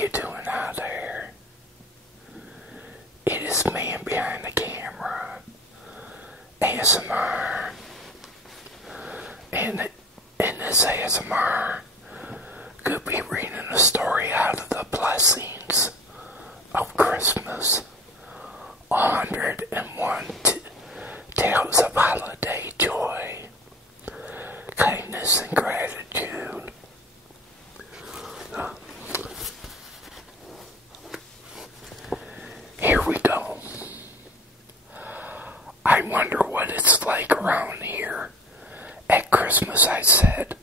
you doing out there? It is man behind the camera, ASMR, and in this ASMR, could be reading a story out of the blessings of Christmas. 101 tales of holiday joy, kindness, and gratitude. Here we go. I wonder what it's like around here. At Christmas, I said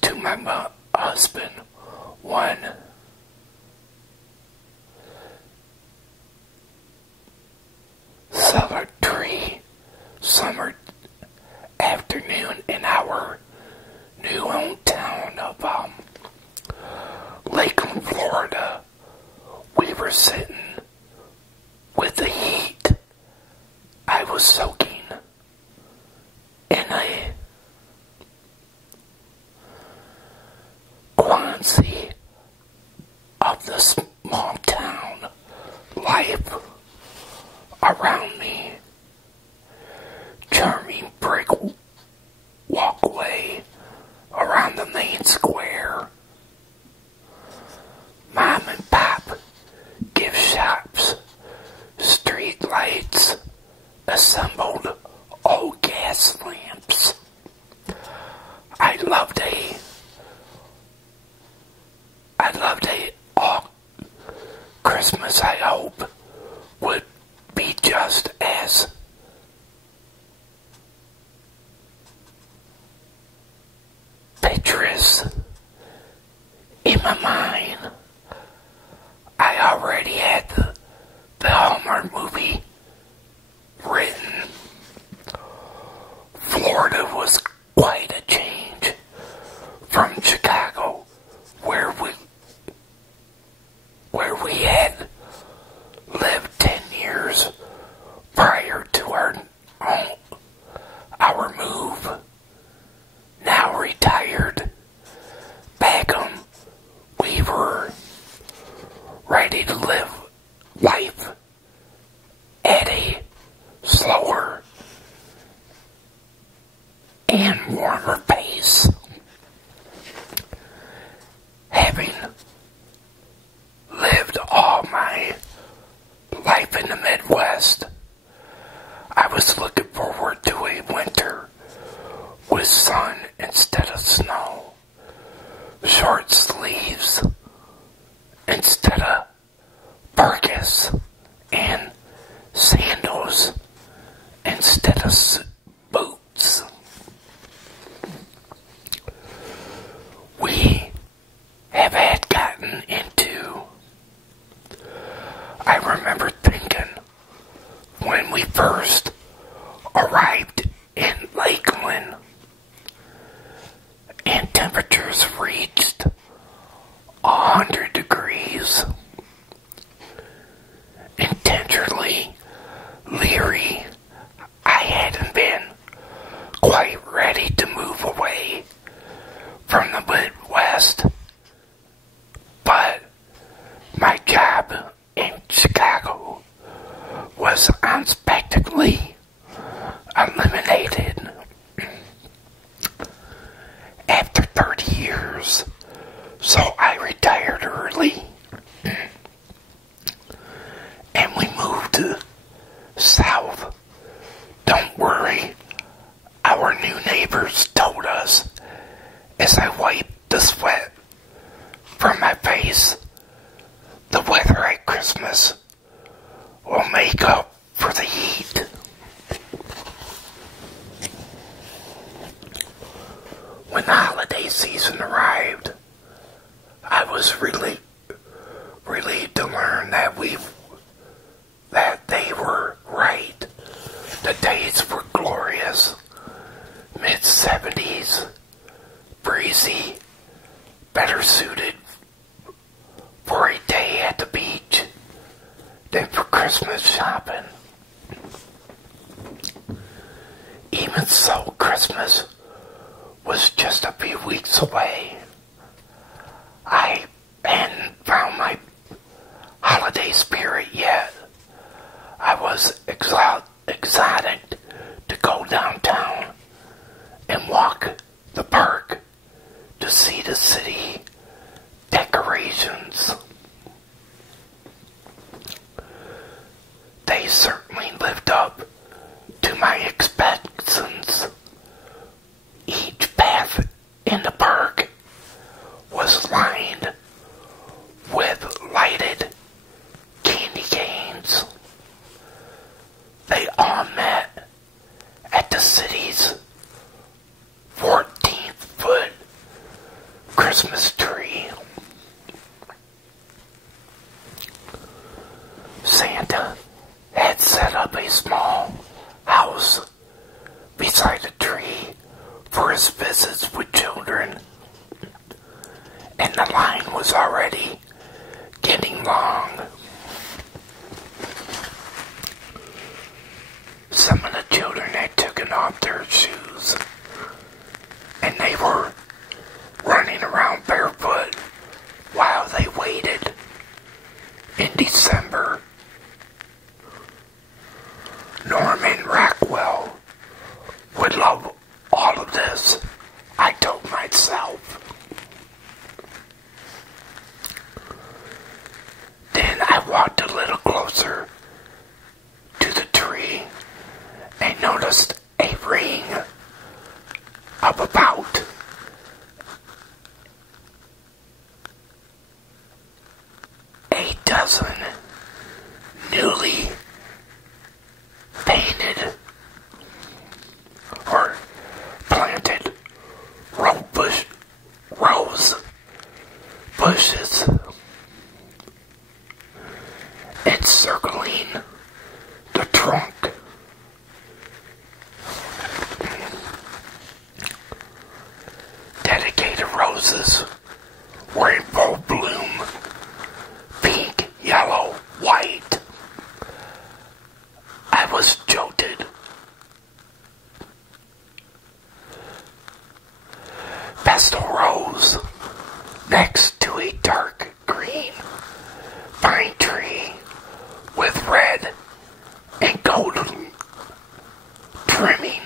to my husband one solitary summer afternoon in our new hometown of Lakeland, Florida. We were sitting with the heat. I was soaking in a quancy of the small town life around me. Charming brick walkway around the main square. Mom and pop gift shops. Street lights. Assembled old gas lamps. I loved all Christmas, I hope, would be just as picturesque. In my mind, I already had the Hallmark movie written. Florida was quite a change from Chicago, where we had lived 10 years prior to our move. Now retired, back we were ready to live life at a slower and warmer pace. Having lived all my life in the Midwest, I was looking forward to a winter with sun instead of snow, short sleeves instead of parkas, and sandals instead of boots. We have had gotten into, I remember thinking when we first arrived in Lakeland and temperatures reached 100 degrees, intentionally leery. I hadn't been quite ready to move away from the Midwest, but my job in Chicago was unexpectedly eliminated after 30 years, so I retired early. And we moved south. Don't worry, our new neighbors told us as I wiped the sweat from my face. The weather at Christmas will make up for the heat. When the holiday season arrived, I was relieved to learn that they were right. The days were glorious. Mid-70s, breezy, better suited for a day at the beach than for Christmas shopping. Even so, Christmas was just a few weeks away. I hadn't found my excited to go downtown and walk the park to see the city decorations. They certainly lived up to my expectations. Each path in the park was lined with lighted candy canes. They all met at the city's 14-foot Christmas tree. Santa had set up a small house beside the tree for his visits with children, and the line was already getting long. Some of the children had taken off their shoes, and they were running around barefoot while they waited. In December, Norman Rockwell would love all of this, I told myself. Then I walked a little closer to the tree and noticed a ring of about a dozen newly painted or planted rose bushes encircling the trunk. Dedicated roses were in full bloom, pink, yellow, white. I was jolted. Pestle rose next to a dark green pine tree with red and golden trimming.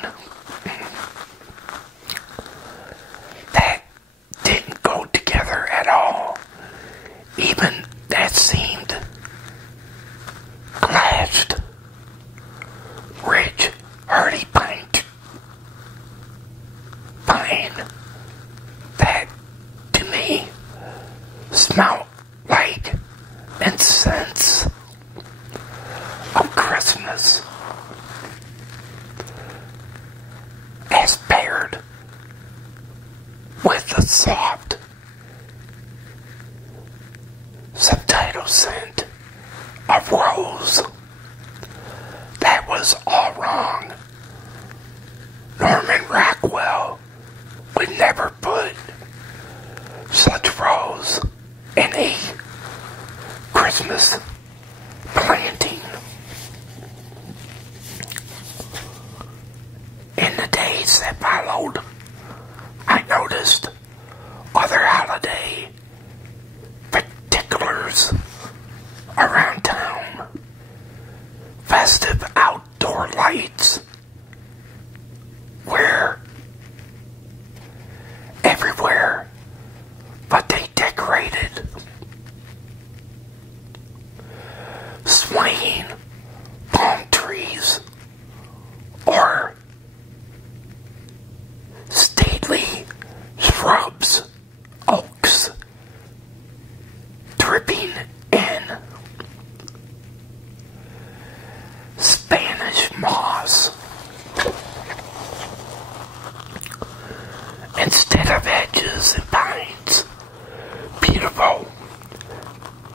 That didn't go together at all. Even that seemed clashed. Rich, hardy pine that to me smelled like incense of Christmas, as paired with the soft subtitle scent of rose. That was all wrong. Norman Rockwell would never put such rose in a Christmas planting. In the days that followed, I noticed other holiday particulars around town. Festive outdoor lights were everywhere, but they decorated swaying palm trees or stately shrubs, oaks, dripping in Spanish moss instead of hedges and pines. Beautiful.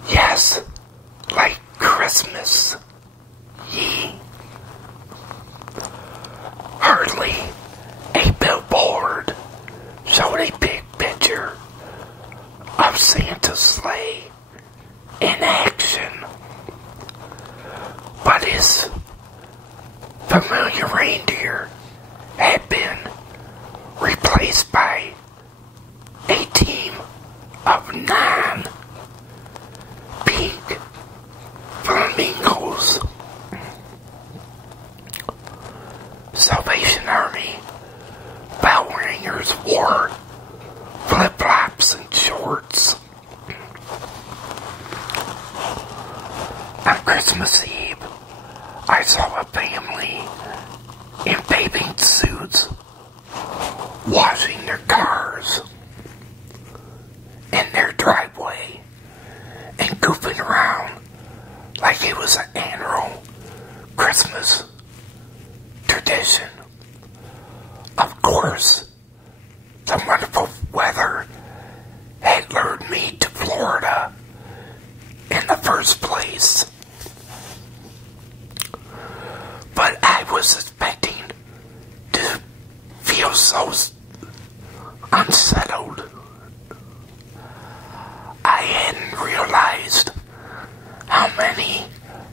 Yes, like Christmas. Ye. Hardly a billboard showed a big picture of Santa's sleigh in action, but his familiar reindeer had been replaced by a team of 9 pink flamingos.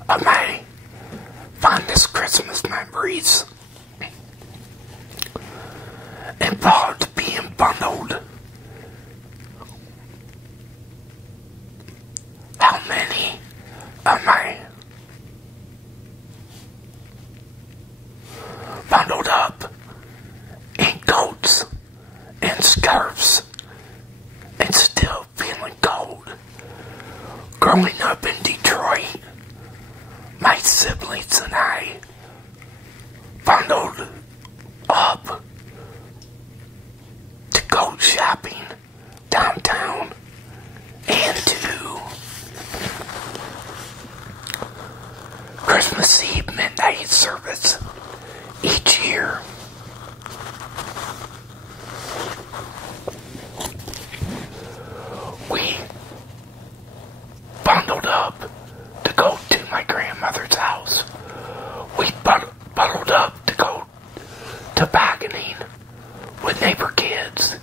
of my fondest Christmas memories involved being bundled. How many of my bundled up in coats and scarves and still feeling cold? Growing up in Detroit, my siblings and I bundled up to go shopping downtown and to Christmas Eve midnight service each year. We bundled up to go to my grandmother's house. We bundled up to go tobogganing with neighbor kids,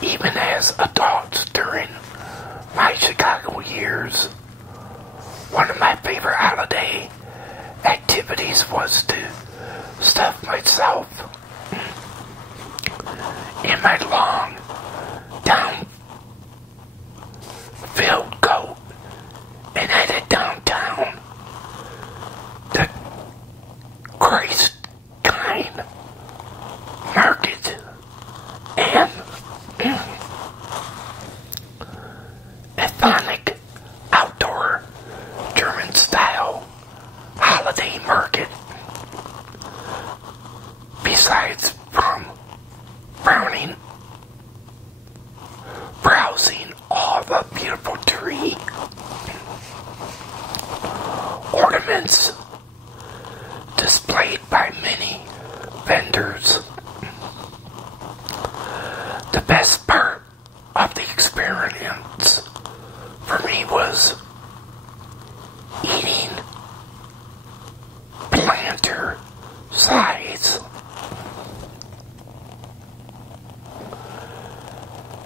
even as adults during my Chicago years. One of my favorite holiday activities was to stuff myself in my long, down-filled coat and headed downtown to Christ-kind Market and iconic outdoor German-style holiday market. Besides from browsing all the beautiful tree ornaments displayed by many vendors. The best part of the experience for me was eating planter size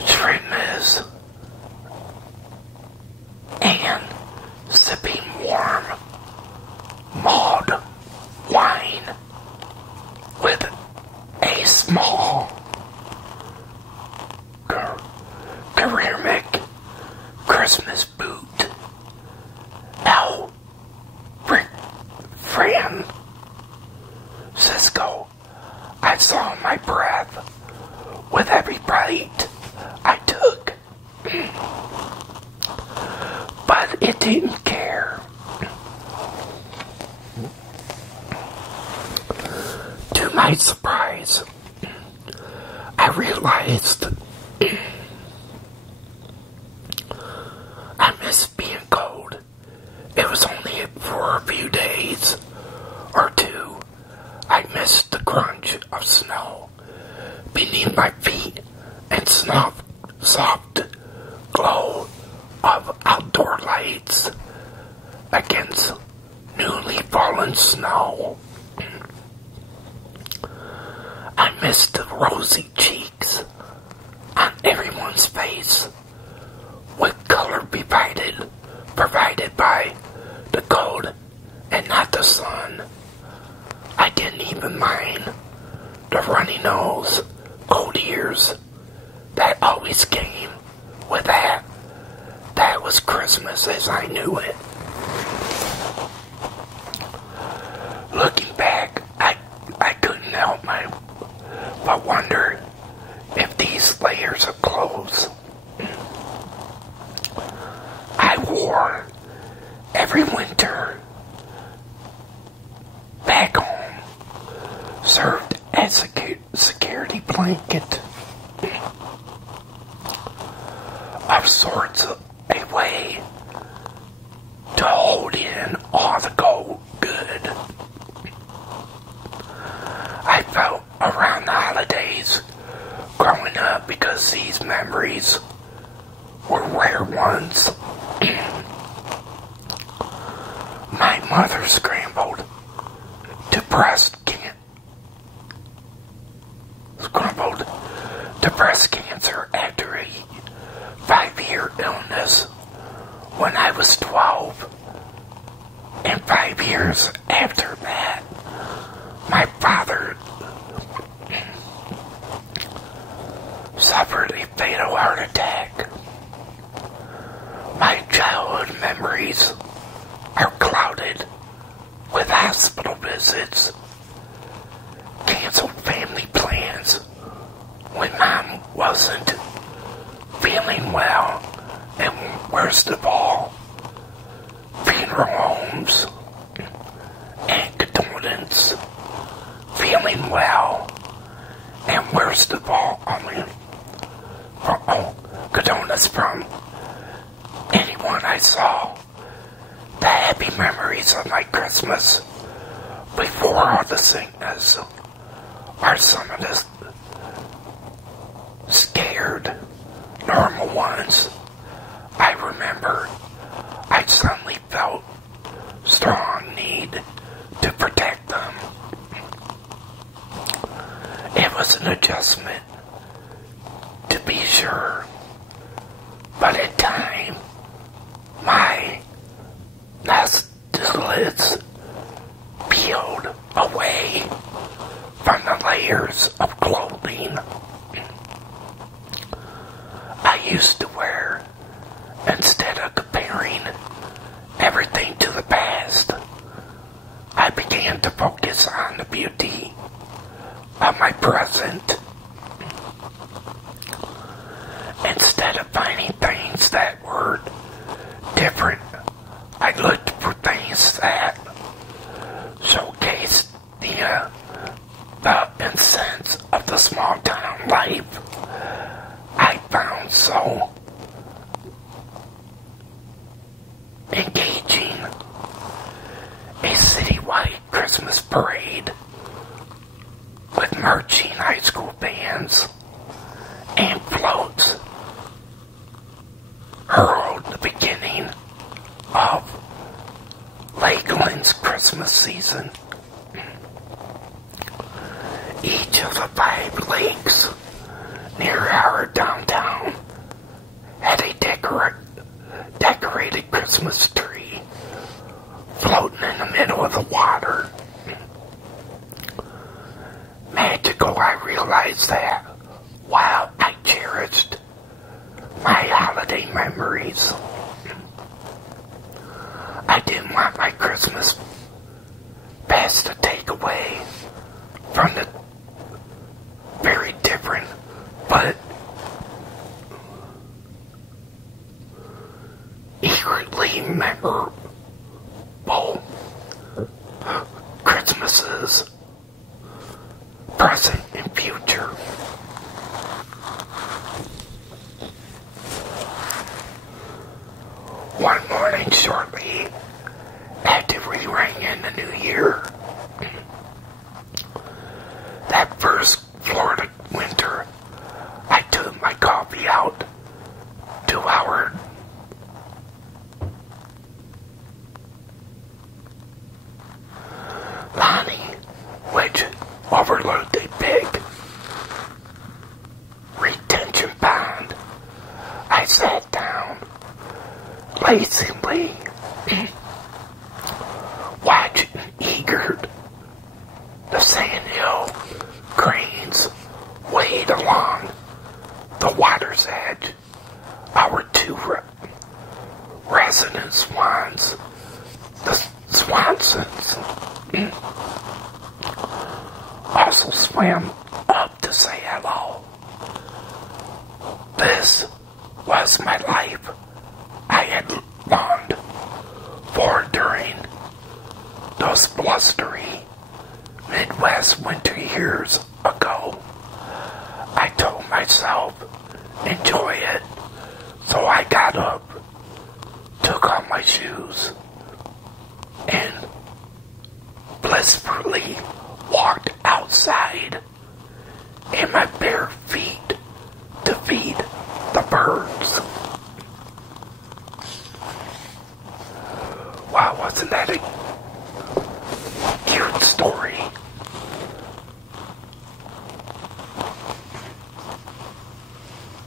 shrimps and sipping warm mulled wine with a small ceramic Christmas boot. Now, Francisco, I saw my breath with every bite I took, but it didn't care. To my surprise, I realized I miss being cold. It was only for a few days or two. I missed the crunch of snow beneath my feet and soft glow of outdoor lights against newly fallen snow. I missed the rosy cheeks on everyone's face, with color provided by the cold and not the sun. I didn't even mind the runny nose, cold ears that always came with that. That was Christmas as I knew it. Looking back, I couldn't help but wonder if these layers of clothes I wore every winter back home served as a security blanket of sorts, a way to hold in all the good I felt around the holidays growing up, because these memories were rare ones. My mother scrambled to breast cancer after a 5-year illness when I was 12, and 5 years after that, my father suffered a fatal heart attack. My childhood memories are clouded with hospital visits, canceled family plans when Mom wasn't feeling well, and worst of all, funeral homes and condolence, feeling well, and worst of all, condolence from anyone I saw. The happy memories of my Christmas before all the sickness are some of the scared, normal ones. I remember I suddenly felt strong need to protect them. It was an adjustment, to be sure, but at times my lids peeled away from the layers of clothing I used to wear. Instead of comparing everything to the past, I began to focus on the beauty of my present. Instead of finding things that were different, I looked for things that showcased the essence of the small town life I found so engaging. A citywide Christmas parade with marching high school bands and floats herald the beginning of Lakeland's Christmas season. Each of the 5 lakes near our downtown had a decorated Christmas tree floating in the middle of the water. Magical, I realized that while I cherished my holiday memories, I didn't want my Christmas past to take away from the very different but eagerly memorable Christmases, present and future. One morning shortly after we rang in the new year, that first Florida winter, I took my coffee out to our Lonnie, which overlooked a big retention pond. I sat down lazily, watching eager the sandhill cranes wade along the water's edge. Our 2 resident swans, the Swansons, also swam up to say hello. This was my life I had longed for during those blustery Midwest winter years ago. I told myself, enjoy it. So I got up, took off my shoes, and blissfully walked outside in my bare feet to feed the birds. Wow, wasn't that a cute story?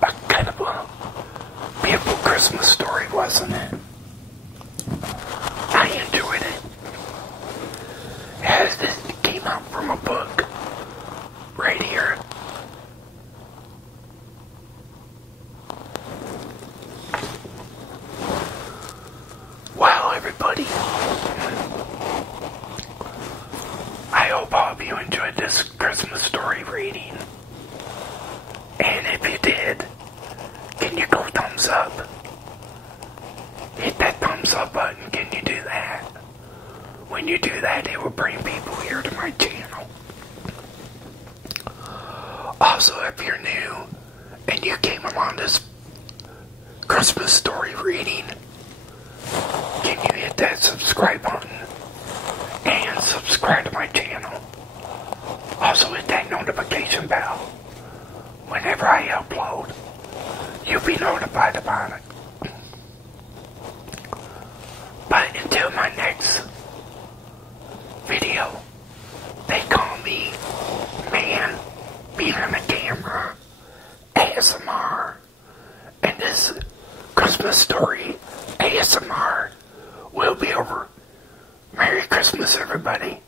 A kind of a beautiful Christmas story, wasn't it? I enjoyed it. book right here. Well, everybody, I hope all of you enjoyed this Christmas story reading. And if you did, can you go thumbs up? Hit that thumbs up button, can you do that? When you do that, it will bring people here to my channel. Also, if you're new and you came along this Christmas story reading, can you hit that subscribe button and subscribe to my channel? Also hit that notification bell. Whenever I upload, you'll be notified about it. But until my next video, they call me Man Behind the Camera ASMR. And this Christmas story ASMR will be over. Merry Christmas, everybody.